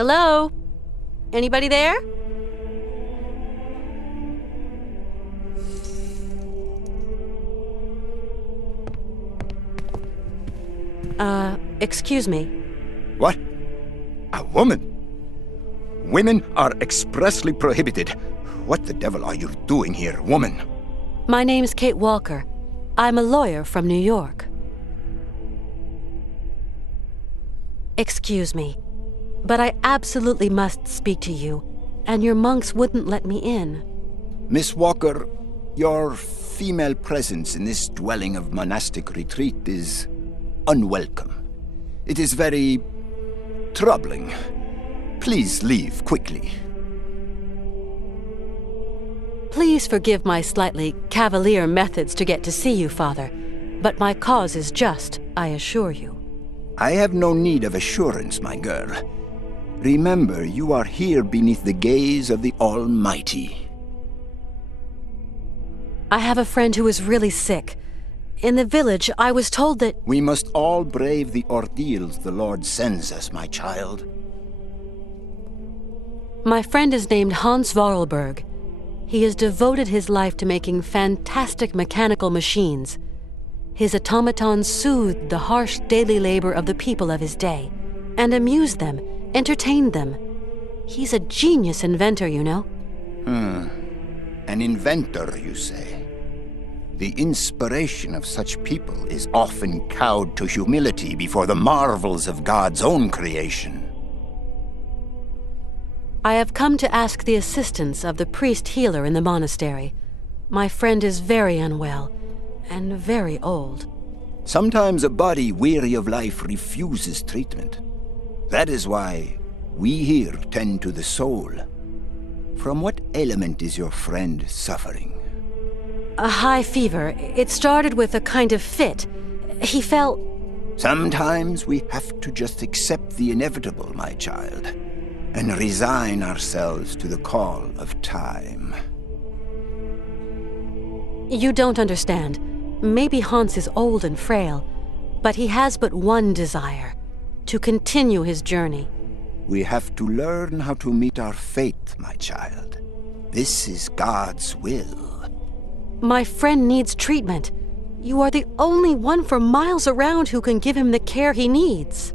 Hello? Anybody there? Excuse me. What? A woman? Women are expressly prohibited. What the devil are you doing here, woman? My name's Kate Walker. I'm a lawyer from New York. Excuse me, but I absolutely must speak to you, and your monks wouldn't let me in. Miss Walker, your female presence in this dwelling of monastic retreat is unwelcome. It is very troubling. Please leave quickly. Please forgive my slightly cavalier methods to get to see you, Father, but my cause is just, I assure you. I have no need of assurance, my girl. Remember, you are here beneath the gaze of the Almighty. I have a friend who is really sick. In the village, I was told that... We must all brave the ordeals the Lord sends us, my child. My friend is named Hans Vorarlberg. He has devoted his life to making fantastic mechanical machines. His automatons soothed the harsh daily labor of the people of his day, and amused them, entertained them. He's a genius inventor, you know. An inventor, you say? The inspiration of such people is often cowed to humility before the marvels of God's own creation. I have come to ask the assistance of the priest-healer in the monastery. My friend is very unwell, and very old. Sometimes a body weary of life refuses treatment. That is why we here tend to the soul. From what ailment is your friend suffering? A high fever. It started with a kind of fit. He felt... Sometimes we have to just accept the inevitable, my child, and resign ourselves to the call of time. You don't understand. Maybe Hans is old and frail, but he has but one desire: to continue his journey. We have to learn how to meet our fate, my child. This is God's will. My friend needs treatment. You are the only one for miles around who can give him the care he needs.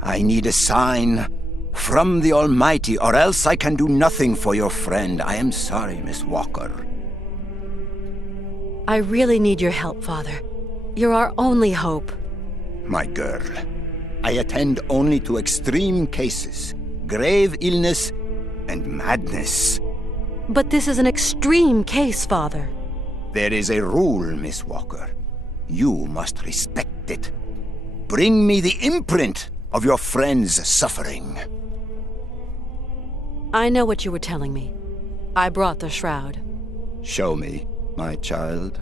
I need a sign from the Almighty, or else I can do nothing for your friend. I am sorry, Miss Walker. I really need your help, Father. You're our only hope. My girl, I attend only to extreme cases, grave illness, and madness. But this is an extreme case, Father. There is a rule, Miss Walker. You must respect it. Bring me the imprint of your friend's suffering. I know what you were telling me. I brought the shroud. Show me, my child.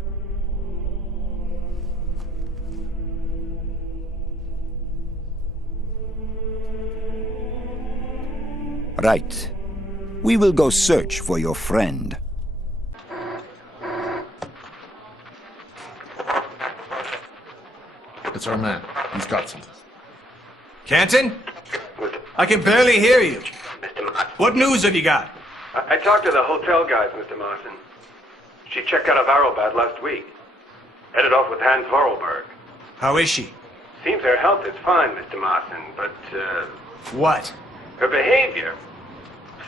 Right. We will go search for your friend. It's our man. He's got something. Canton? I can barely hear you. Mr. Martin. What news have you got? I talked to the hotel guys, Mr. Martin. She checked out of Arrowbad last week. Headed off with Hans Vorarlberg. How is she? Seems her health is fine, Mr. Martin, but, What? her behavior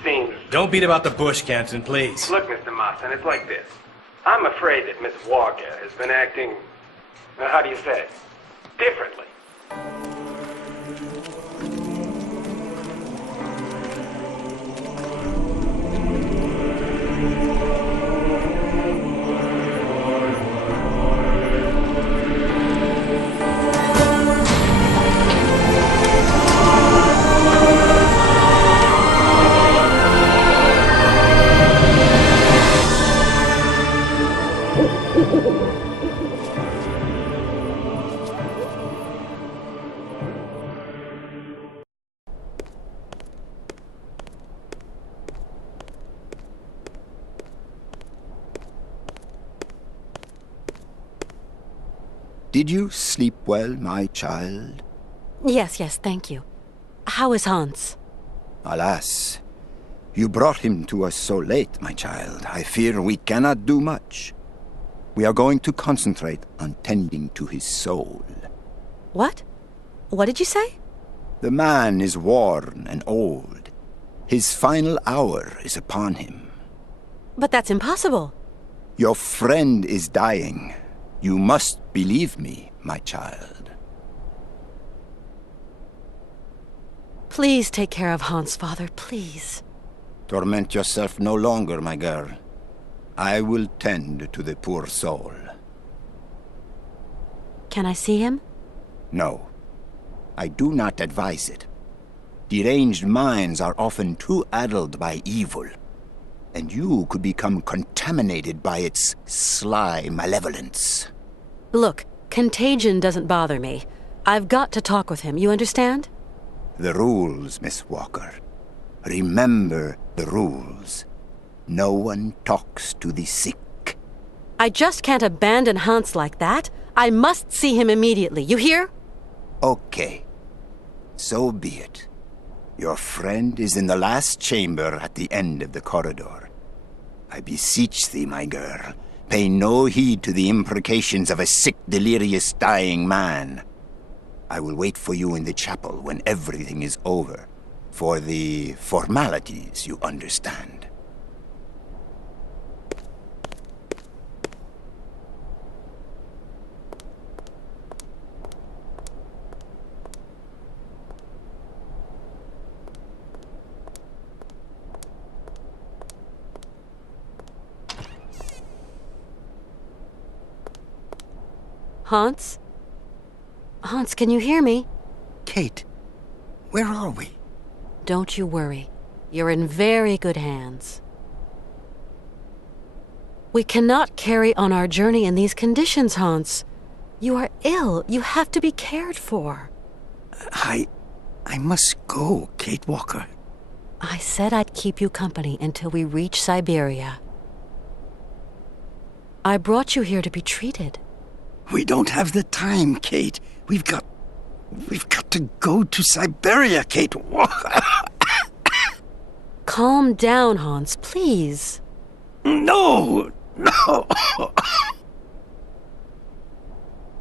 seems... Don't beat about the bush, Canton, please. Look, Mr. Martin, it's like this. I'm afraid that Miss Walker has been acting, how do you say, differently. Did you sleep well, my child? Yes, thank you. How is Hans? Alas, you brought him to us so late, my child. I fear we cannot do much. We are going to concentrate on tending to his soul. What? What did you say? The man is worn and old. His final hour is upon him. But that's impossible. Your friend is dying. You must believe me, my child. Please take care of Hans, father, please. Torment yourself no longer, my girl. I will tend to the poor soul. Can I see him? No. I do not advise it. Deranged minds are often too addled by evil, and you could become contaminated by its sly malevolence. Look, contagion doesn't bother me. I've got to talk with him, you understand? The rules, Miss Walker. Remember the rules. No one talks to the sick. I just can't abandon Hans like that. I must see him immediately, you hear? Okay. So be it. Your friend is in the last chamber at the end of the corridor. I beseech thee, my girl, pay no heed to the imprecations of a sick, delirious, dying man. I will wait for you in the chapel when everything is over. For the formalities, you understand. Hans? Hans, can you hear me? Kate, where are we? Don't you worry. You're in very good hands. We cannot carry on our journey in these conditions, Hans. You are ill. You have to be cared for. I must go, Kate Walker. I said I'd keep you company until we reach Syberia. I brought you here to be treated. We don't have the time, Kate. We've got to go to Syberia, Kate Walker. Calm down, Hans, please. No.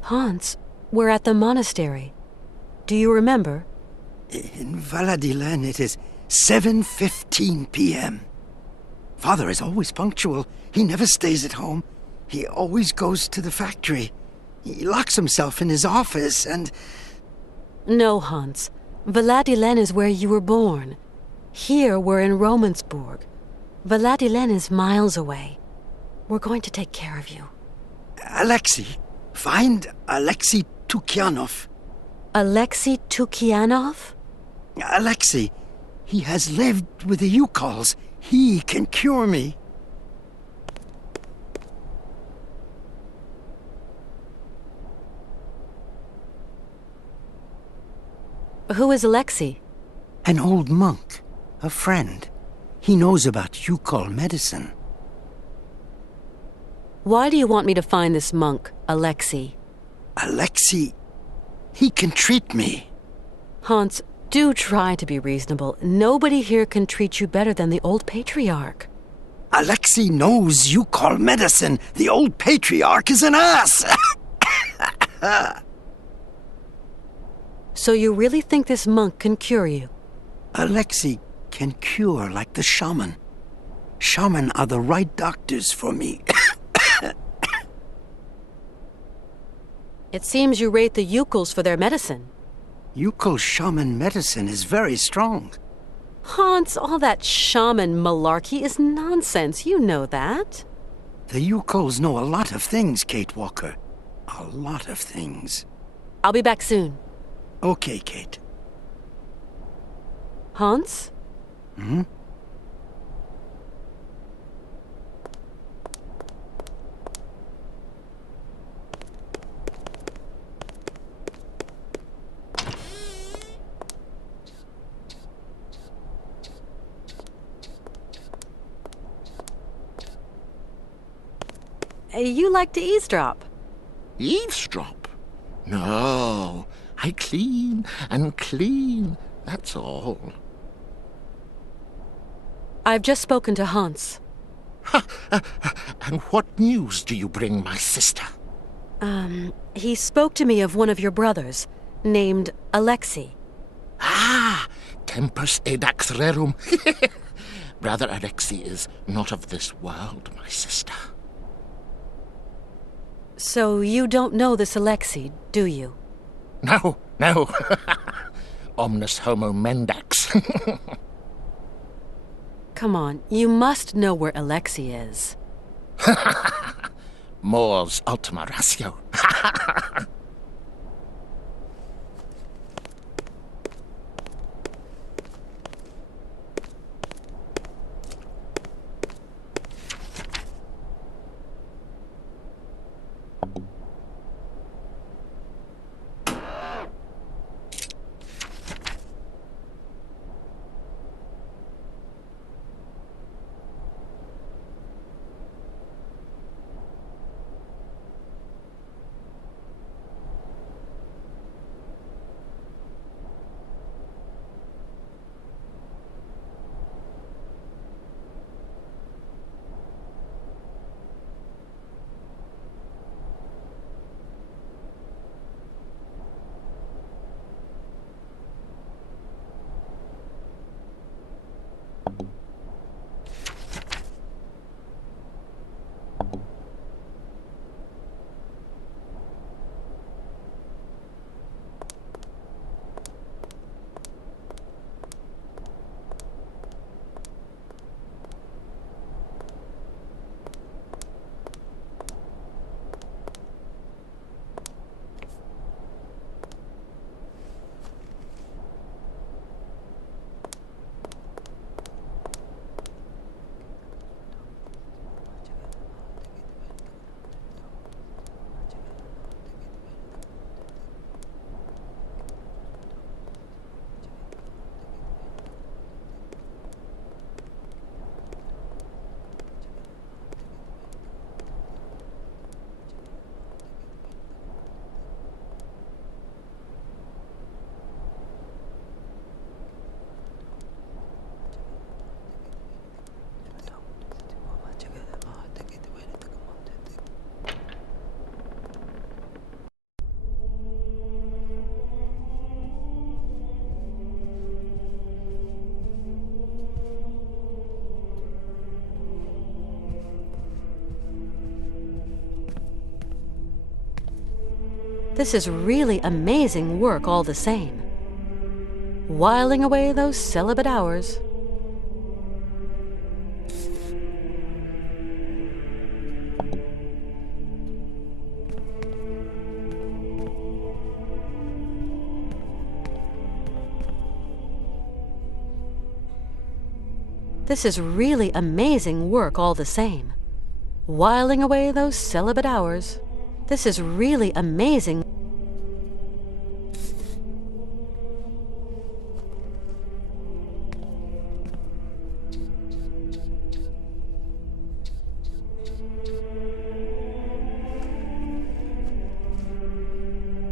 Hans, we're at the monastery. Do you remember? In Valladolid, it is 7:15 p.m. Father is always punctual. He never stays at home. He always goes to the factory. He locks himself in his office and... No, Hans. Valladolid is where you were born. Here we're in Romansburg. Valladolid is miles away. We're going to take care of you. Alexei. Find Alexei Tukyanov. Alexei Tukyanov? Alexei. He has lived with the Yukols. He can cure me. Who is Alexei? An old monk. A friend. He knows about Yukol medicine. Why do you want me to find this monk, Alexei? Alexei, he can treat me. Hans, do try to be reasonable. Nobody here can treat you better than the old patriarch. Alexei knows Yukol medicine. The old patriarch is an ass. So you really think this monk can cure you? Alexei can cure like the shaman. Shaman are the right doctors for me. It seems you rate the Yukols for their medicine. Yukol shaman medicine is very strong. Hans, all that shaman malarkey is nonsense. You know that. The Yukols know a lot of things, Kate Walker. A lot of things. I'll be back soon. Okay, Kate. Hans? Hmm? You like to eavesdrop. Eavesdrop? No, I clean and clean, that's all. I've just spoken to Hans. And what news do you bring, my sister? He spoke to me of one of your brothers, named Alexei. Ah, tempus edax rerum. Brother Alexei is not of this world, my sister. So you don't know this Alexei, do you? No. Omnis homo mendax. Come on, you must know where Alexei is. Mors ultima ratio. This is really amazing work all the same. Whiling away those celibate hours. This is really amazing work all the same. Whiling away those celibate hours. This is really amazing.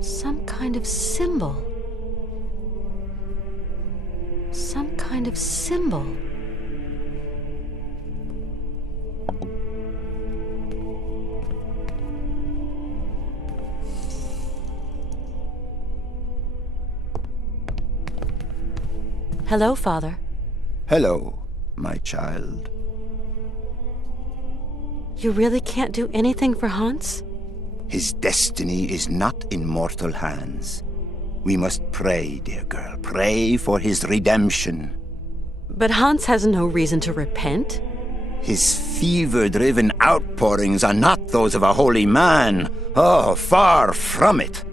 Some kind of symbol. Some kind of symbol. Hello, Father. Hello, my child. You really can't do anything for Hans? His destiny is not in mortal hands. We must pray, dear girl. Pray for his redemption. But Hans has no reason to repent. His fever-driven outpourings are not those of a holy man. Oh, far from it.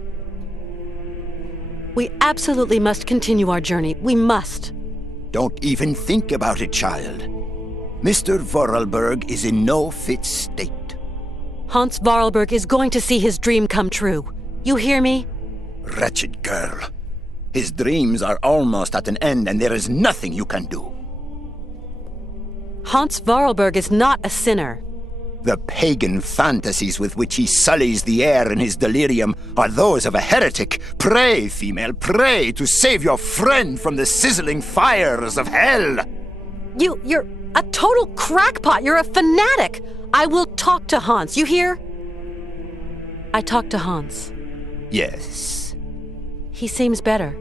We absolutely must continue our journey. We must. Don't even think about it, child. Mr. Vorarlberg is in no fit state. Hans Vorarlberg is going to see his dream come true. You hear me? Wretched girl. His dreams are almost at an end, and there is nothing you can do. Hans Vorarlberg is not a sinner. The pagan fantasies with which he sullies the air in his delirium are those of a heretic. Pray, female, pray to save your friend from the sizzling fires of hell. You're A total crackpot! You're a fanatic! I will talk to Hans, you hear? I talked to Hans. Yes. He seems better.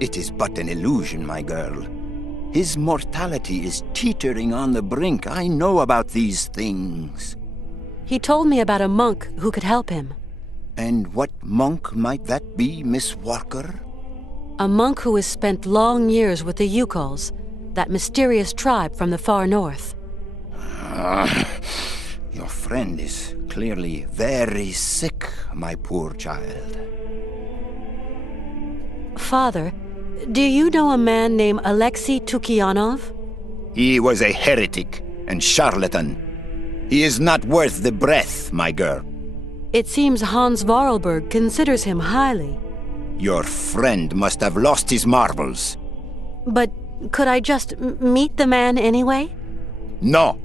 It is but an illusion, my girl. His mortality is teetering on the brink. I know about these things. He told me about a monk who could help him. And what monk might that be, Miss Walker? A monk who has spent long years with the Yukols, that mysterious tribe from the far north. Your friend is clearly very sick, my poor child. Father, do you know a man named Alexei Tukianov? He was a heretic and charlatan. He is not worth the breath, my girl. It seems Hans Vorarlberg considers him highly. Your friend must have lost his marbles. But could I just meet the man anyway? No.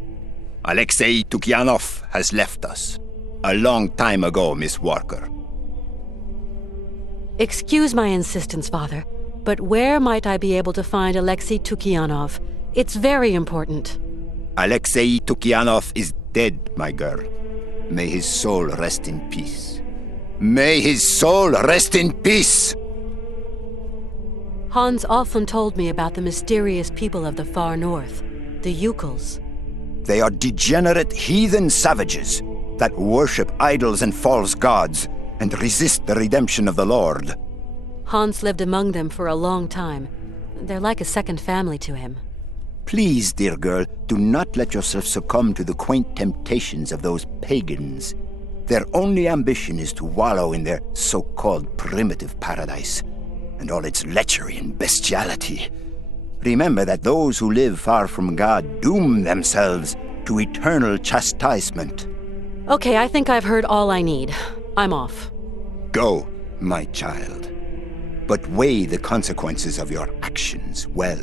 Alexei Tukianov has left us. A long time ago, Miss Walker. Excuse my insistence, Father, but where might I be able to find Alexei Tukianov? It's very important. Alexei Tukianov is dead, my girl. May his soul rest in peace. May his soul rest in peace! Hans often told me about the mysterious people of the far north, the Yukols. They are degenerate heathen savages that worship idols and false gods and resist the redemption of the Lord. Hans lived among them for a long time. They're like a second family to him. Please, dear girl, do not let yourself succumb to the quaint temptations of those pagans. Their only ambition is to wallow in their so-called primitive paradise, and all its lechery and bestiality. Remember that those who live far from God doom themselves to eternal chastisement. Okay, I think I've heard all I need. I'm off. Go, my child, but weigh the consequences of your actions well.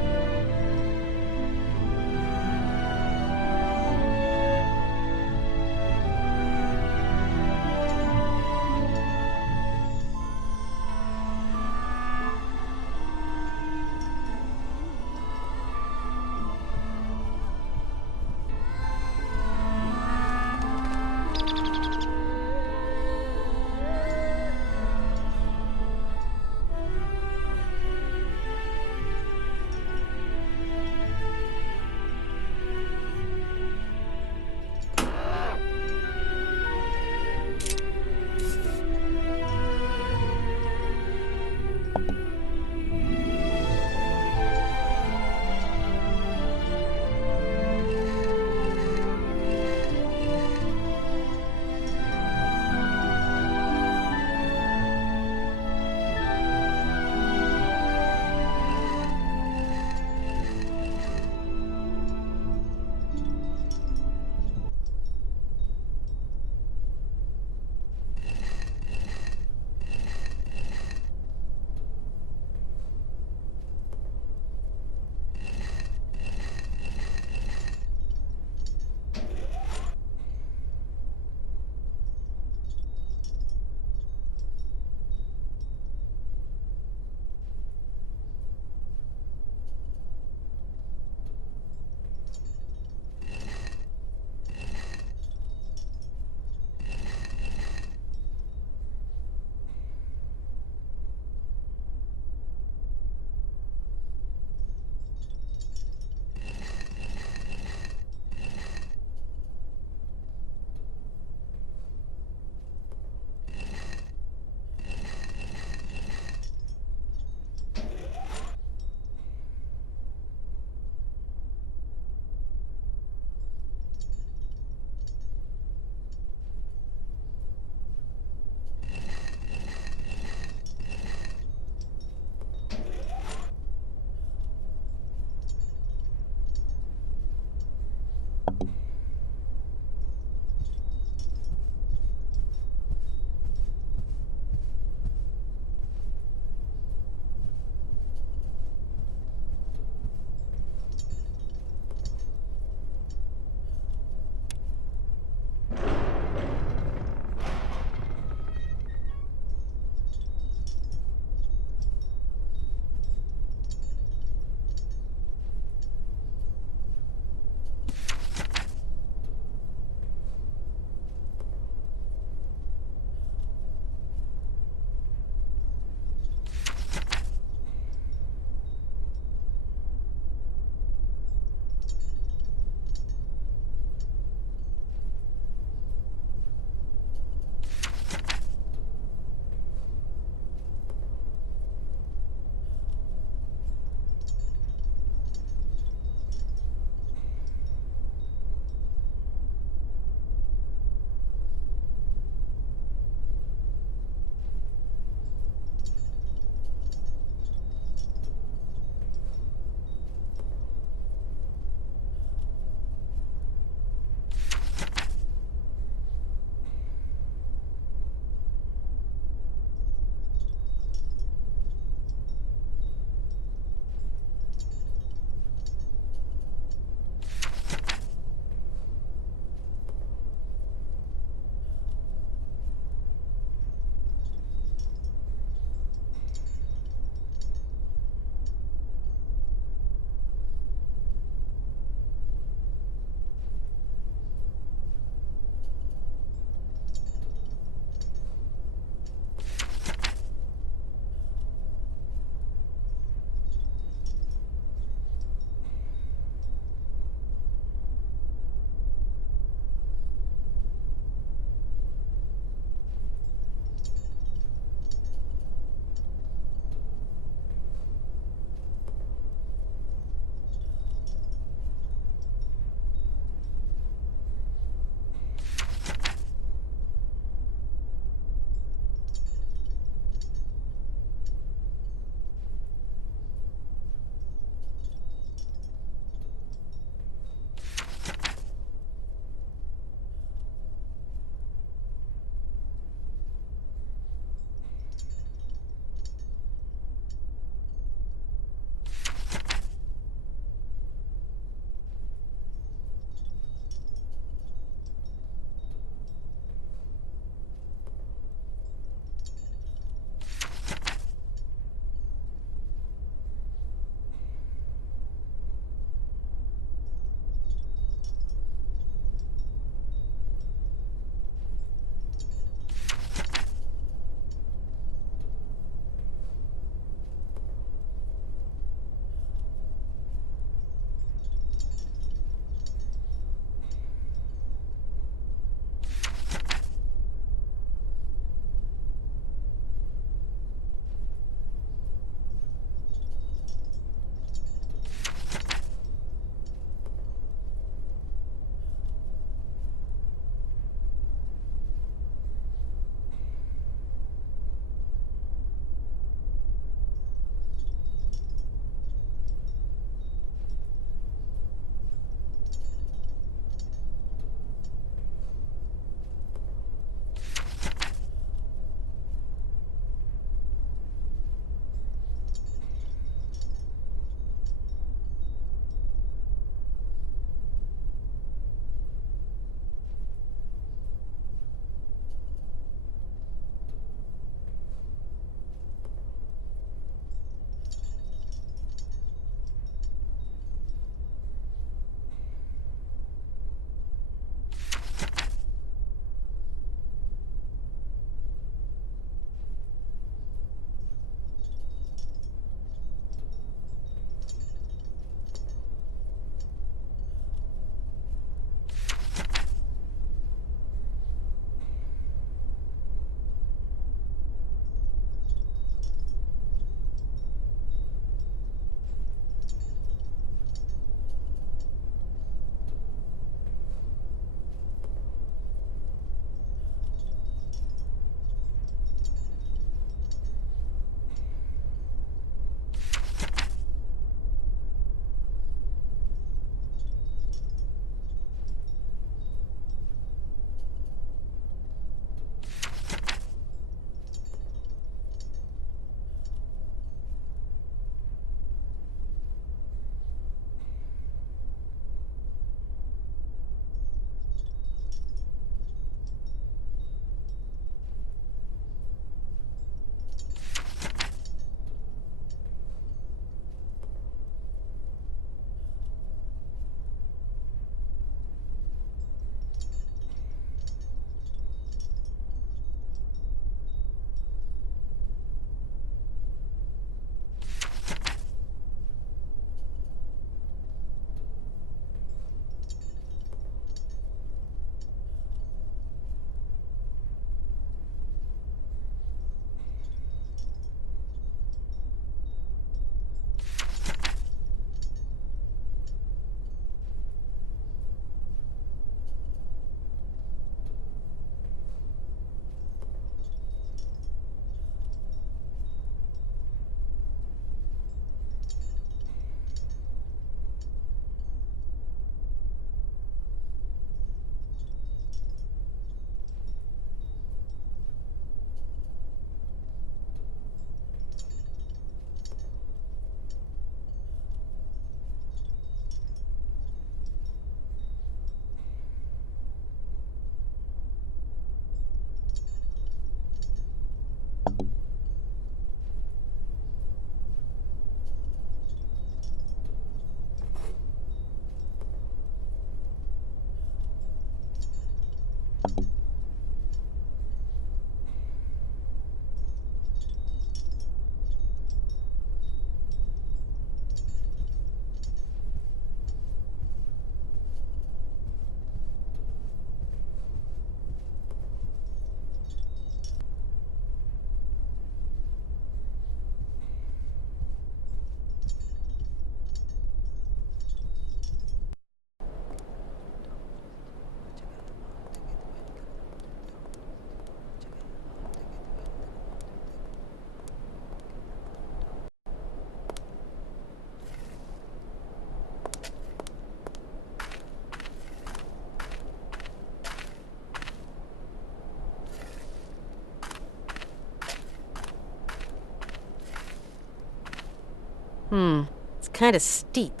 It's kind of steep.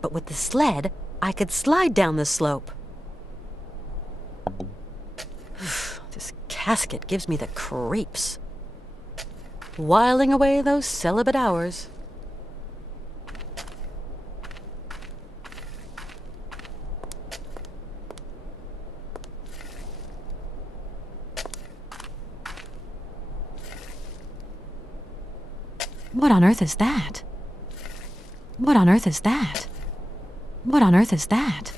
But with the sled, I could slide down the slope. This casket gives me the creeps. Whiling away those celibate hours. What on earth is that? What on earth is that? What on earth is that?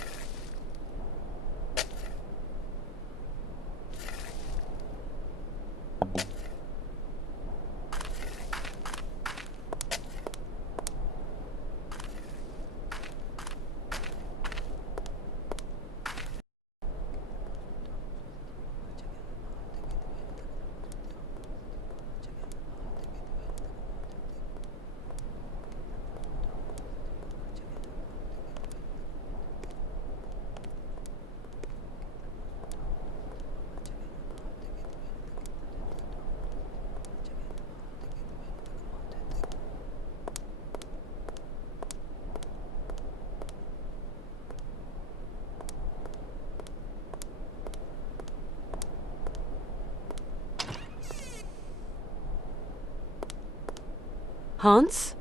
Hans?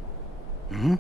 Hmm?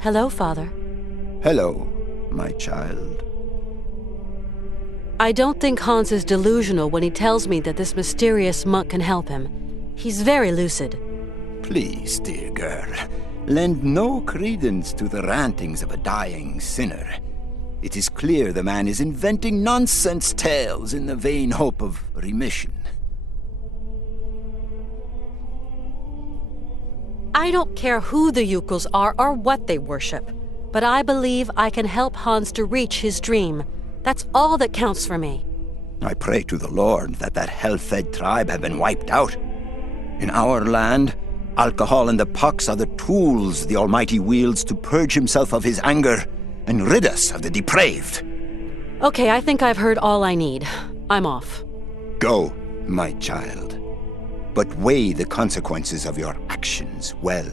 Hello, Father. Hello, my child. I don't think Hans is delusional when he tells me that this mysterious monk can help him. He's very lucid. Please, dear girl, lend no credence to the rantings of a dying sinner. It is clear the man is inventing nonsense tales in the vain hope of remission. I don't care who the Yukels are or what they worship, but I believe I can help Hans to reach his dream. That's all that counts for me. I pray to the Lord that that hell-fed tribe have been wiped out. In our land, alcohol and the pox are the tools the Almighty wields to purge himself of his anger and rid us of the depraved. Okay, I think I've heard all I need. I'm off. Go, my child. But weigh the consequences of your actions well.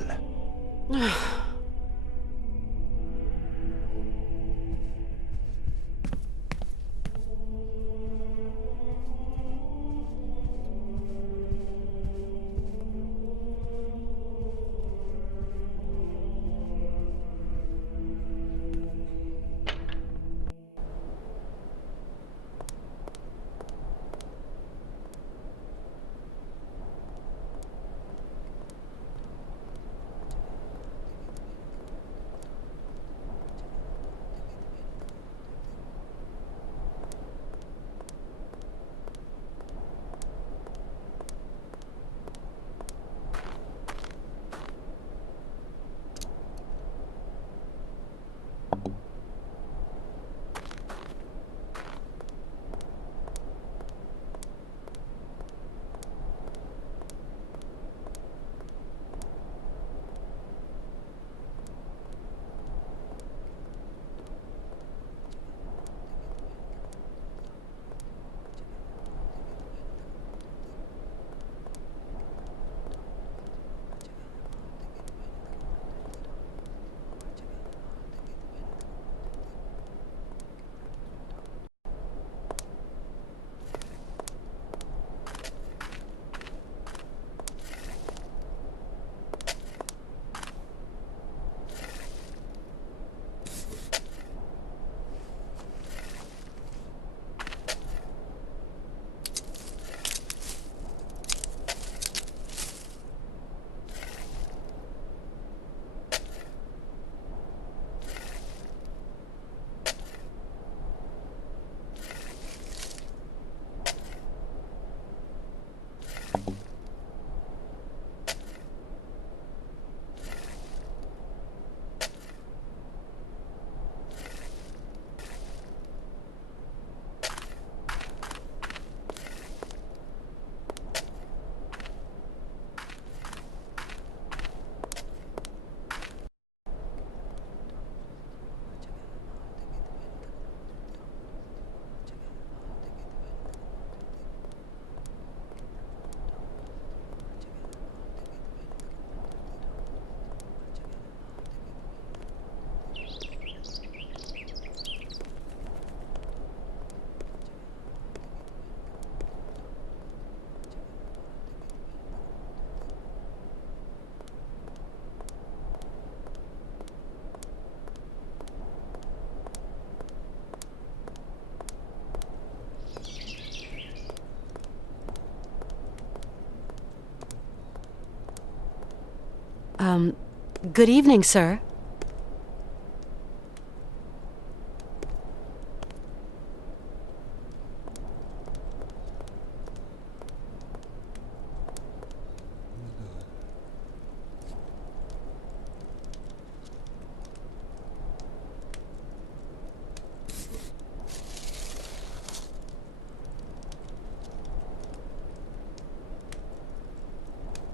Good evening, sir.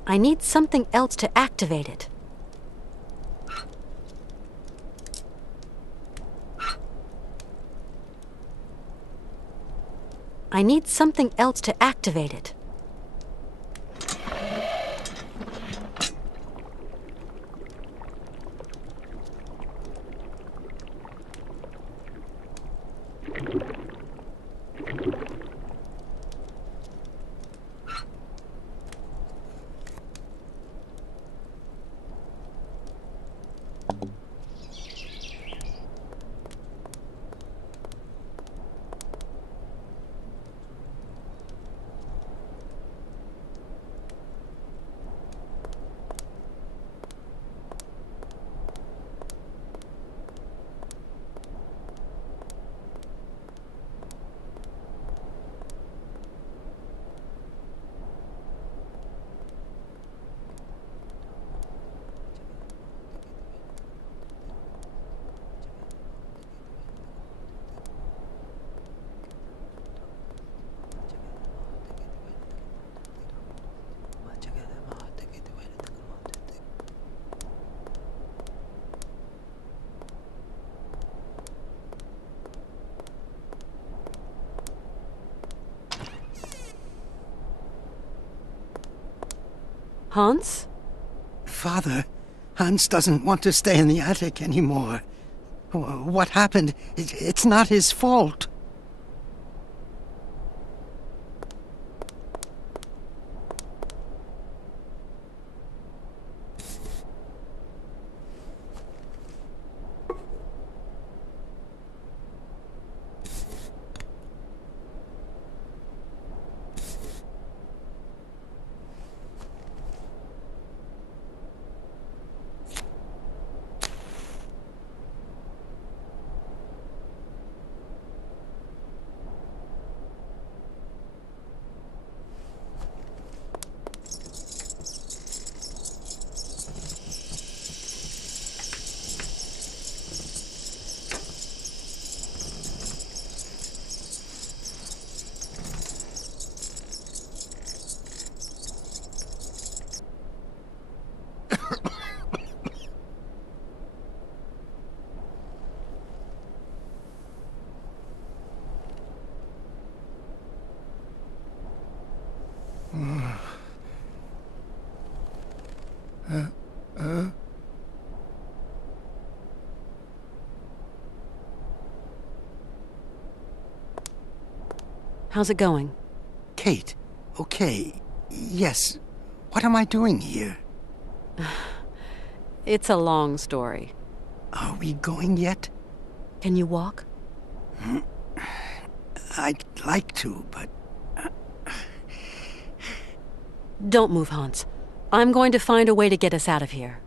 I need something else to activate it. I need something else to activate it. Hans? Father, Hans doesn't want to stay in the attic anymore. What happened? It's not his fault. How's it going? Kate, okay. Yes. What am I doing here? It's a long story. Are we going yet? Can you walk? I'd like to, but... Don't move, Hans. I'm going to find a way to get us out of here.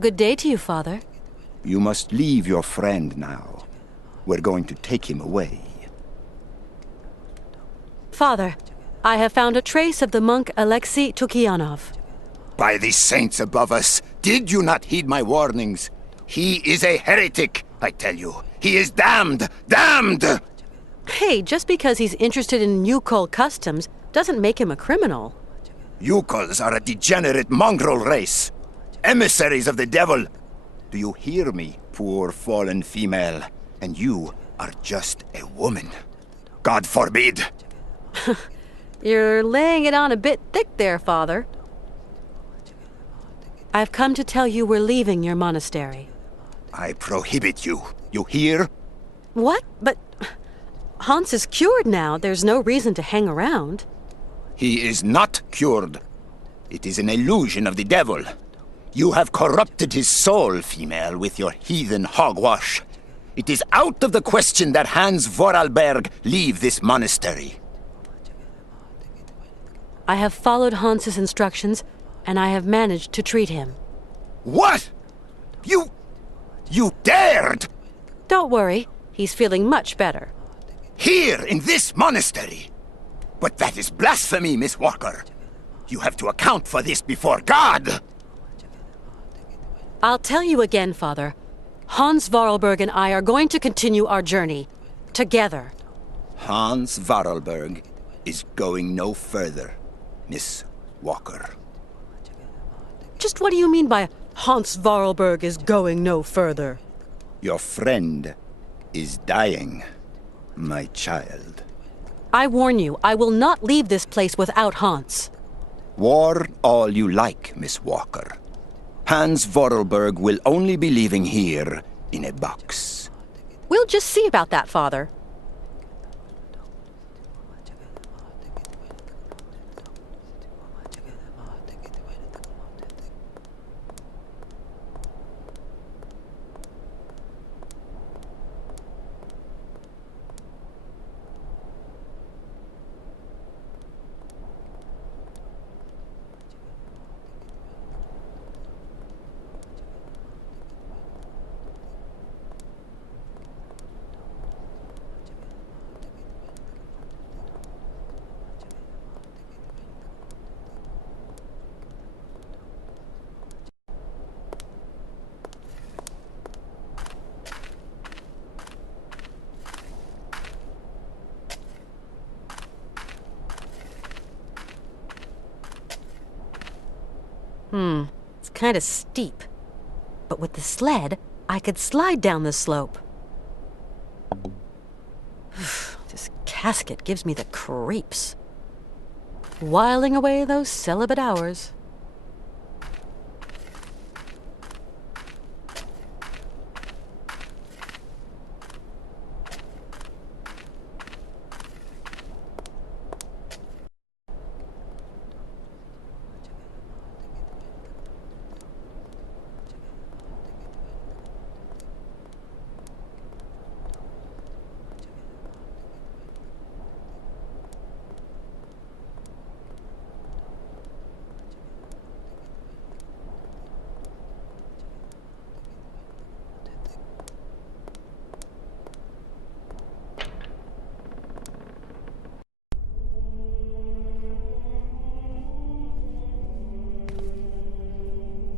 Good day to you, Father. You must leave your friend now. We're going to take him away. Father, I have found a trace of the monk Alexei Tukianov. By the saints above us, did you not heed my warnings? He is a heretic, I tell you. He is damned! Damned! Hey, just because he's interested in Yukol customs doesn't make him a criminal. Yukols are a degenerate mongrel race. Emissaries of the devil. Do you hear me, poor fallen female? And you are just a woman. God forbid! You're laying it on a bit thick there, Father. I've come to tell you we're leaving your monastery. I prohibit you. You hear? What? But Hans is cured now. There's no reason to hang around. He is not cured. It is an illusion of the devil. You have corrupted his soul, female, with your heathen hogwash. It is out of the question that Hans Vorarlberg leave this monastery. I have followed Hans's instructions, and I have managed to treat him. What? You dared? Don't worry, he's feeling much better. Here, in this monastery? But that is blasphemy, Miss Walker. You have to account for this before God. I'll tell you again, Father. Hans Vorarlberg and I are going to continue our journey. Together. Hans Vorarlberg is going no further, Miss Walker. Just what do you mean by Hans Vorarlberg is going no further? Your friend is dying, my child. I warn you, I will not leave this place without Hans. Warn all you like, Miss Walker. Hans Vorarlberg will only be leaving here in a box. We'll just see about that, Father. It's kind of steep. But with the sled, I could slide down the slope. This casket gives me the creeps. Whiling away those celibate hours.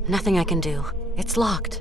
Nothing I can do. It's locked.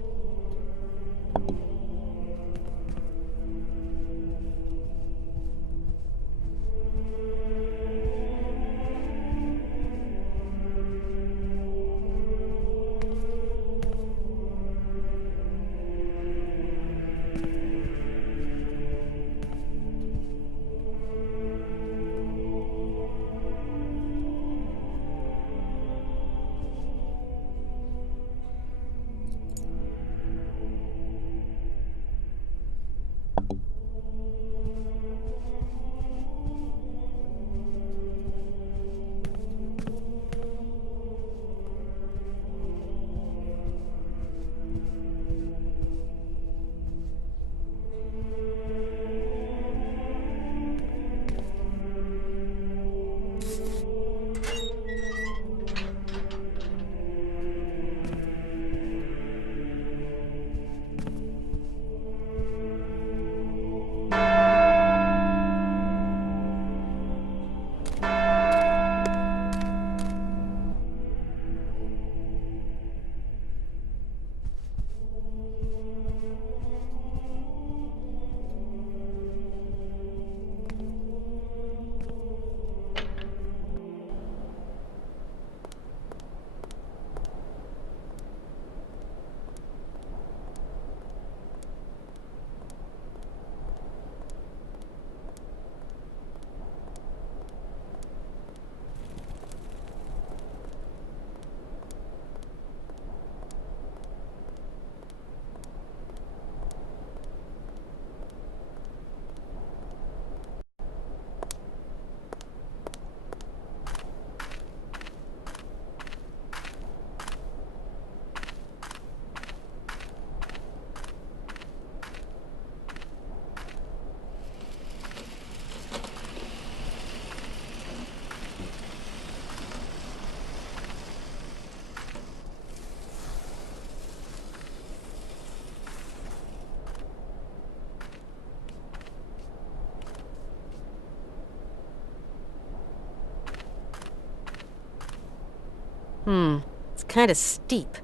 It's kind of steep.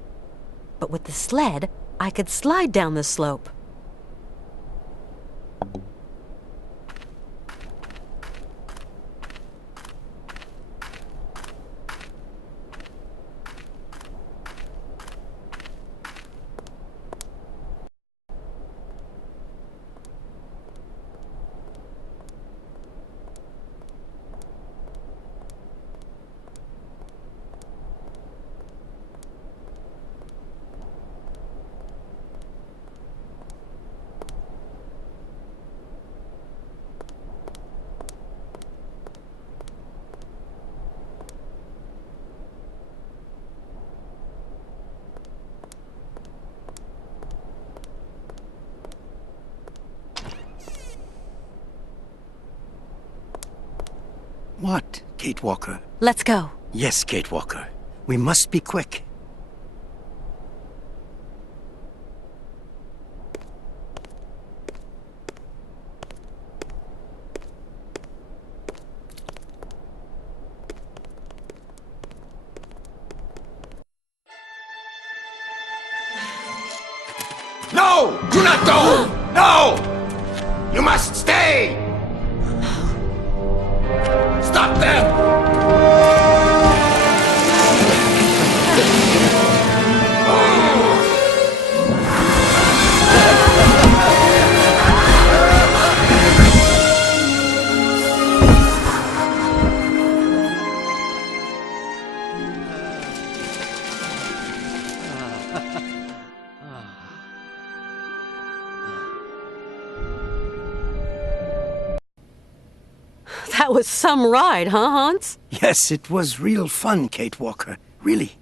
But with the sled, I could slide down the slope. What, Kate Walker? Let's go. Yes, Kate Walker. We must be quick. No! Do not go! No! You must stay! Stop them! That was some ride, huh, Hans? Yes, it was real fun, Kate Walker. Really.